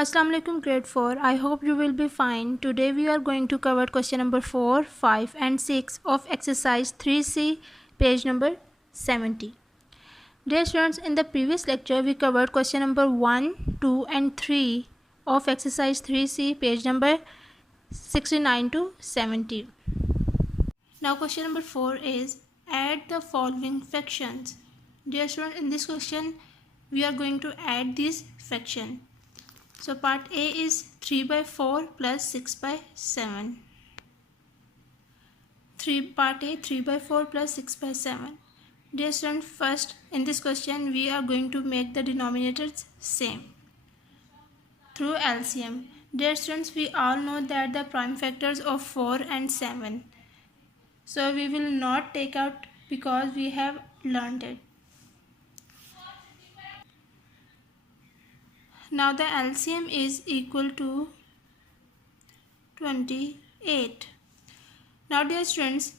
Assalamu alaikum grade 4. I hope you will be fine. Today we are going to cover question number 4, 5 and 6 of exercise 3C page number 70. Dear students, in the previous lecture we covered question number 1, 2 and 3 of exercise 3C page number 69 to 70. Now question number 4 is add the following fractions. Dear students, in this question we are going to add this fraction. So part A is 3 by 4 plus 6 by 7. Part A 3 by 4 plus 6 by 7. Dear students, first in this question we are going to make the denominators same through LCM. Dear students, we all know that the prime factors of 4 and 7. So we will not take out because we have learned it. Now the LCM is equal to 28. Now dear students,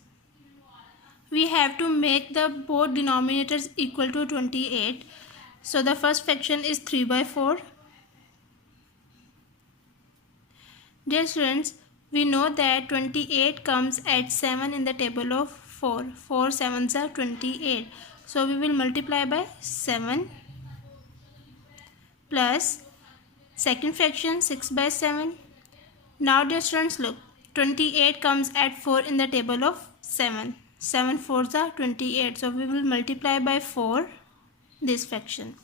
we have to make the both denominators equal to 28. So the first fraction is 3 by 4. Dear students, we know that 28 comes at 7 in the table of 4. 4 sevens are 28. So we will multiply by 7 plus second fraction 6 by 7. Now dear students, look, 28 comes at 4 in the table of 7. 7 fours are 28. So we will multiply by 4 this fraction.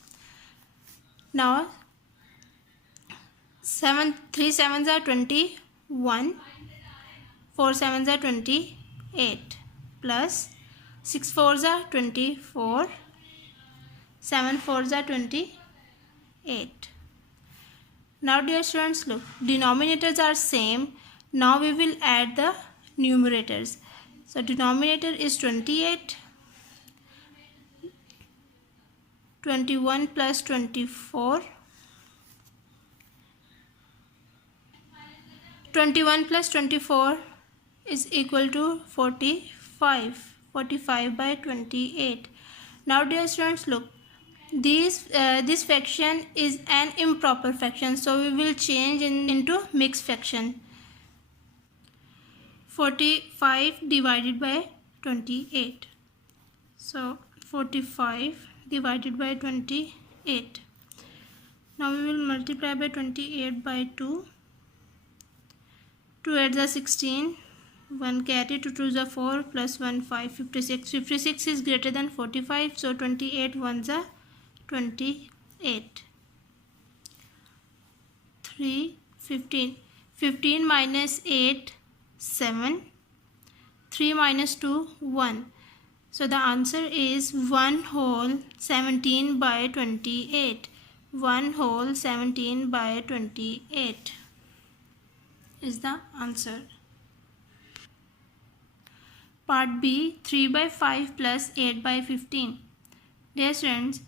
Now 3 sevens are 21. 4 sevens are 28 plus 6 fours are 24. 7 fours are 28. Now dear students, look, denominators are same. Now we will add the numerators. So denominator is 28. 21 plus 24. 21 plus 24 is equal to 45. 45 by 28. Now dear students, look, this fraction is an improper fraction, so we will change into mixed fraction. 45 divided by 28. So 45 divided by 28. Now we will multiply by 28 by 2. 2 8 is 16. 1 carry, 2 2 is 4 plus 1 5. 56. 56 is greater than 45. So 28 ones are 28. 3 15. 15 minus 8 7. 3 minus 2 1. So the answer is 1 whole 17 by 28. 1 whole 17 by 28 is the answer. Part B 3 by 5 plus 8 by 15. Dear students,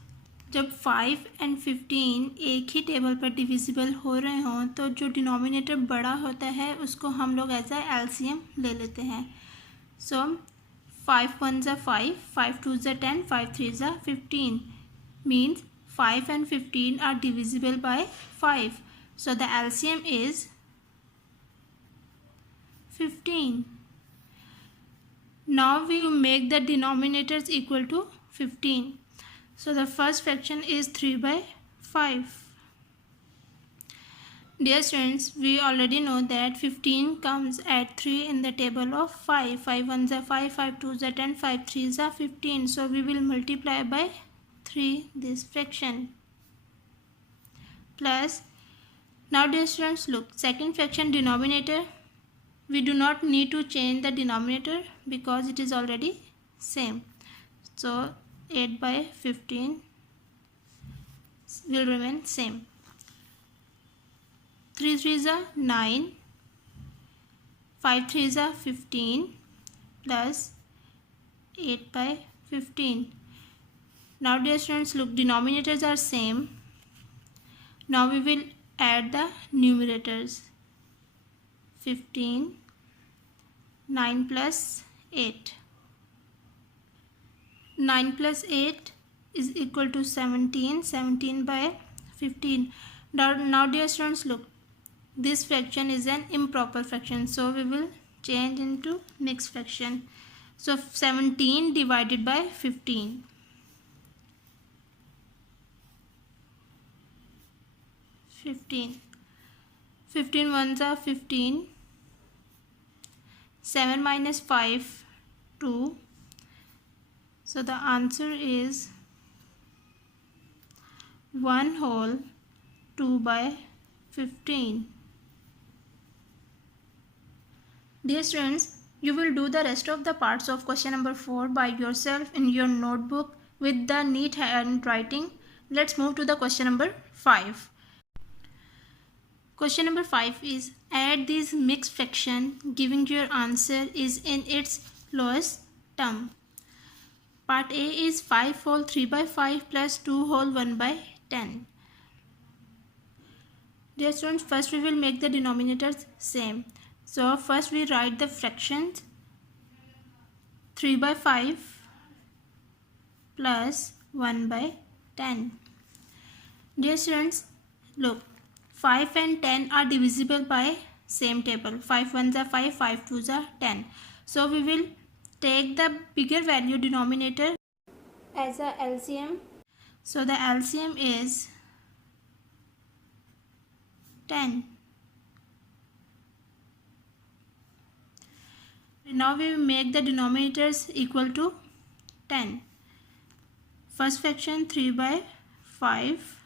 जब 5 and 15 एक ही table पर divisible हो रहे हों तो जो denominator बड़ा होता है उसको हम लोग एज अ एलसीएम ले लेते हैं. सो 5 1 are 5, 5 2 are 10, 5 3 are 15 means 5 and 15 are divisible by 5. So the LCM is 15. Now we make the denominators equal to 15. So the first fraction is 3 by 5. Dear students, we already know that 15 comes at 3 in the table of 5. 5 1s are 5, 5 2s are 10, 5 3s are 15. So we will multiply by 3 this fraction. Plus, now dear students, look, second fraction denominator, we do not need to change the denominator because it is already same. So 8 by 15 will remain same. 3 3s are 9. 5 3s are 15 plus 8 by 15. Now dear students, look, denominators are same. Now we will add the numerators. 15. 9 plus 8. 9 plus 8 is equal to 17. 17 by 15. Now dear students, look, this fraction is an improper fraction, so we will change into mixed fraction. So 17 divided by 15. 15 ones are 15. 7 minus 5, 2. So the answer is 1 whole 2 by 15. Dear students, you will do the rest of the parts of question number 4 by yourself in your notebook with the neat handwriting. Let's move to the question number 5. Question number 5 is add these mixed fraction giving your answer is in its lowest term. Part A is 5 whole 3 by 5 plus 2 whole 1 by 10. Dear students, first we will make the denominators same. So first we write the fractions 3 by 5 plus 1 by 10. Dear students, look, 5 and 10 are divisible by same table. 5 ones are 5, 5 twos are 10. So we will take the bigger value denominator as a LCM. So the LCM is 10. Now we make the denominators equal to 10. First fraction 3 by 5.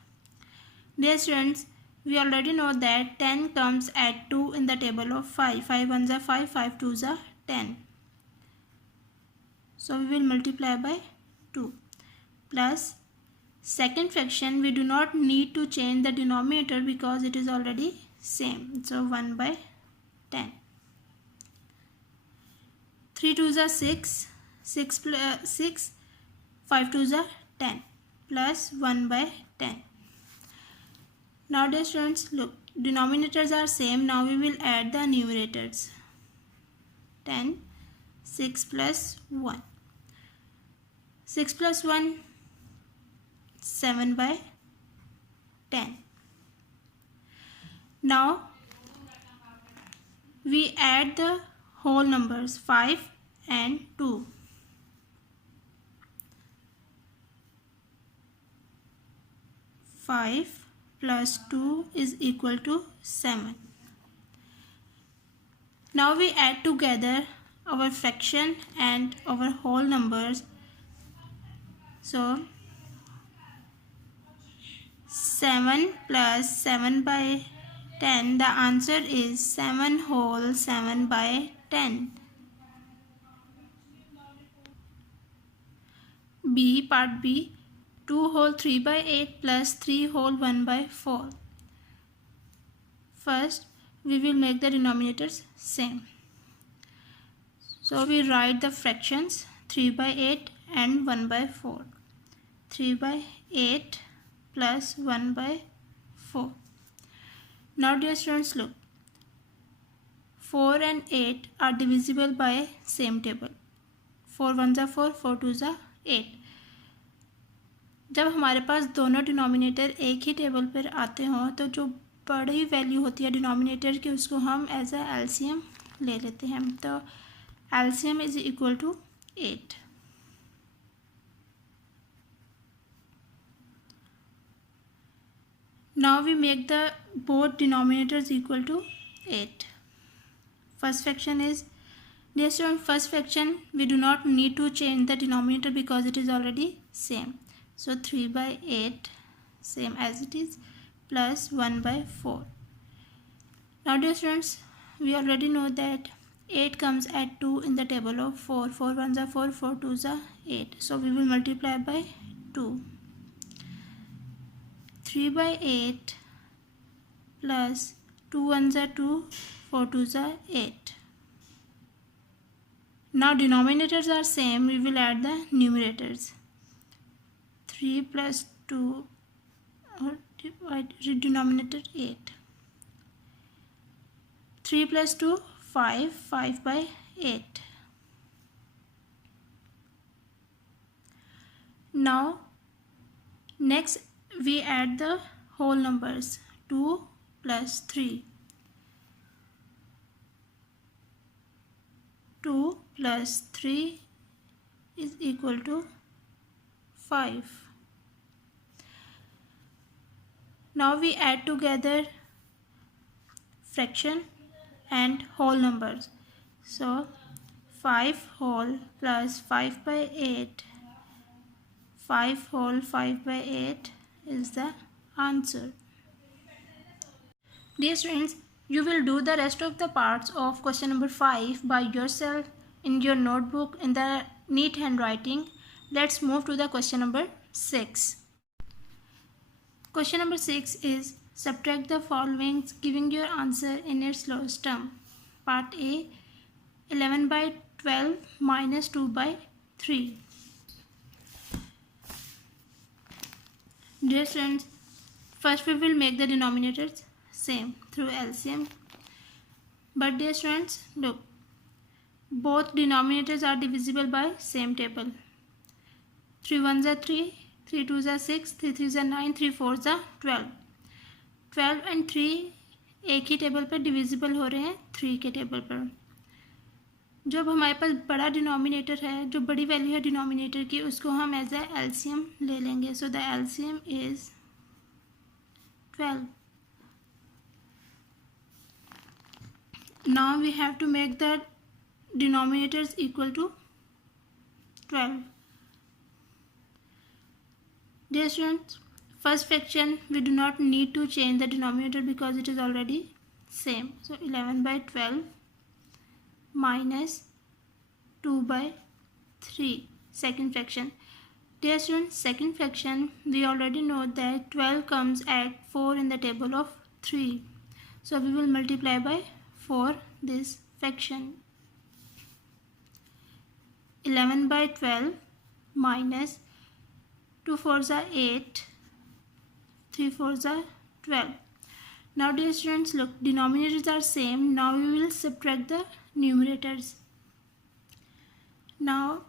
Dear students, we already know that 10 comes at 2 in the table of 5. 5 ones are 5, 5 twos are 10. So we will multiply by 2 plus second fraction. We do not need to change the denominator because it is already same. So 1 by 10. 3 twos are 6, 6 plus 6, 5 twos are 10 plus 1 by 10. Now dear students, look, denominators are same. Now we will add the numerators. 10, 6 plus 1. 6 plus 1, 7 by 10. Now we add the whole numbers 5 and 2. 5 plus 2 is equal to 7. Now we add together our fraction and our whole numbers. So 7 plus 7 by 10, the answer is 7 whole 7 by 10. B, part B, 2 whole 3 by 8 plus 3 whole 1 by 4. First, we will make the denominators same. So we write the fractions 3 by 8 and 1 by 4. 3 by 8 plus 1 by 4. Now dear students, look, 4 and 8 are divisible by same table. 4 ones are 4, 4 twos are 8. जब हमारे पास दोनों denominator एक ही table पर आते हों तो जो बड़ी वैल्यू होती है डिनोमिनेटर की उसको हम एज अ एलसीएम ले लेते हैं. तो LCM is equal to 8. Now we make the both denominators equal to 8. First fraction is, dear student, first fraction we do not need to change the denominator because it is already same. So 3 by 8 same as it is plus 1 by 4. Now dear students, we already know that 8 comes at 2 in the table of 4. 4 ones are 4, 4 twos are 8. So we will multiply by 2. 3 by 8 plus 2 ones are 2, 4 twos are 8. Now denominators are same, we will add the numerators. 3 plus 2, or denominator 8. 3 plus 2, 5, 5 by 8. Now next we add the whole numbers. 2 plus 3. 2 plus 3 is equal to 5. Now we add together fraction and whole numbers. So 5 whole plus 5 by 8. 5 whole 5 by 8 is the answer. Dear students, you will do the rest of the parts of question number 5 by yourself in your notebook in the neat handwriting. Let's move to the question number 6. Question number 6 is subtract the following, giving your answer in its lowest term. Part A, 11 by 12 minus 2 by 3. Dear students, first we will make the denominators same through LCM. But dear students, look, both denominators are divisible by same table. 3 1s are 3, 3 2s are 6, 3 3s are 9, 3 4s are 12. 12 and 3 एक ही table पर divisible हो रहे हैं 3 के table पर. जब हमारे पास बड़ा डिनोमिनेटर है, जो बड़ी वैल्यू है डिनोमिनेटर की, उसको हम एज ए एलसीएम ले लेंगे. So the LCM is 12. Now we have to make the denominators equal to 12. Dear students, first fraction we do not need to change the denominator because it is already same. So 11 by 12 minus 2 by 3, second fraction. Dear students, second fraction we already know that 12 comes at 4 in the table of 3. So we will multiply by 4 this fraction. 11 by 12 minus 2 4s are 8, 3 4s are 12. Now dear students, look, denominators are same. Now we will subtract the numerators. Now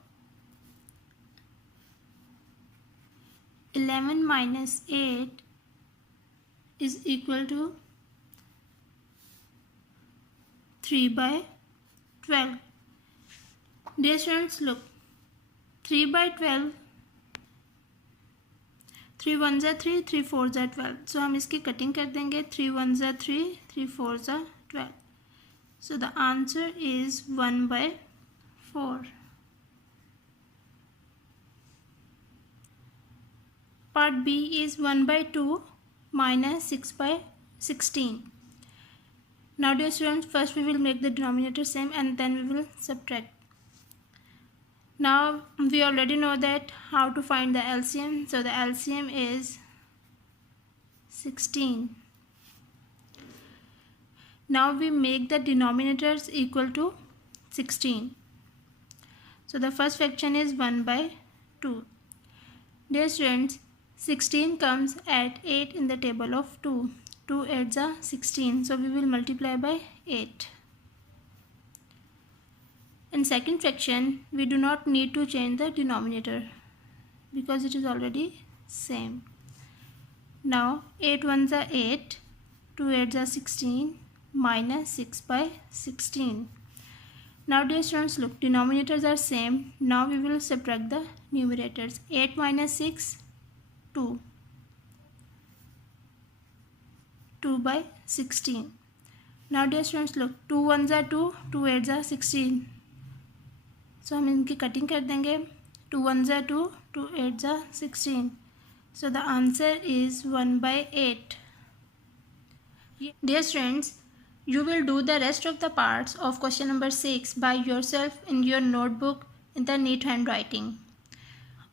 11 minus 8 is equal to 3 by 12. Dear students, look, 3 by 12, 3 1s are 3, 3 4s are 12. So हम इसकी cutting कर देंगे. 3 1s are 3, 3 4s are 12. So the answer is 1 by 4. Part B is 1 by 2 minus 6 by 16. Now dear students, first we will make the denominator same and then we will subtract. Now we already know that how to find the LCM. So the LCM is 16. Now we make the denominators equal to 16. So the first fraction is 1 by 2. Dear students, 16 comes at 8 in the table of 2. 2 8s are 16. So we will multiply by 8. In second fraction, we do not need to change the denominator because it is already same. Now 8 1s are 8, 2 8s are 16 minus 6 by 16. Now dear students, look, denominators are same. Now we will subtract the numerators. 8 minus 6, 2. 2 by 16. Now dear students, look, 2 1s are 2, 2 8s are 16. So हम इनकी cutting कर देंगे. 2 1s are 2, 2 8s are 16. So the answer is 1 by 8. Dear students, you will do the rest of the parts of question number 6 by yourself in your notebook in the neat handwriting.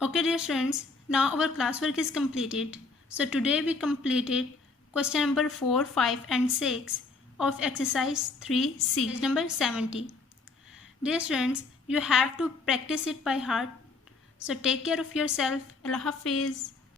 Okay dear students, now our classwork is completed. So today we completed question number 4, 5 and 6 of exercise 3C, page number 70. Dear students, you have to practice it by heart. So take care of yourself. Allah Hafiz.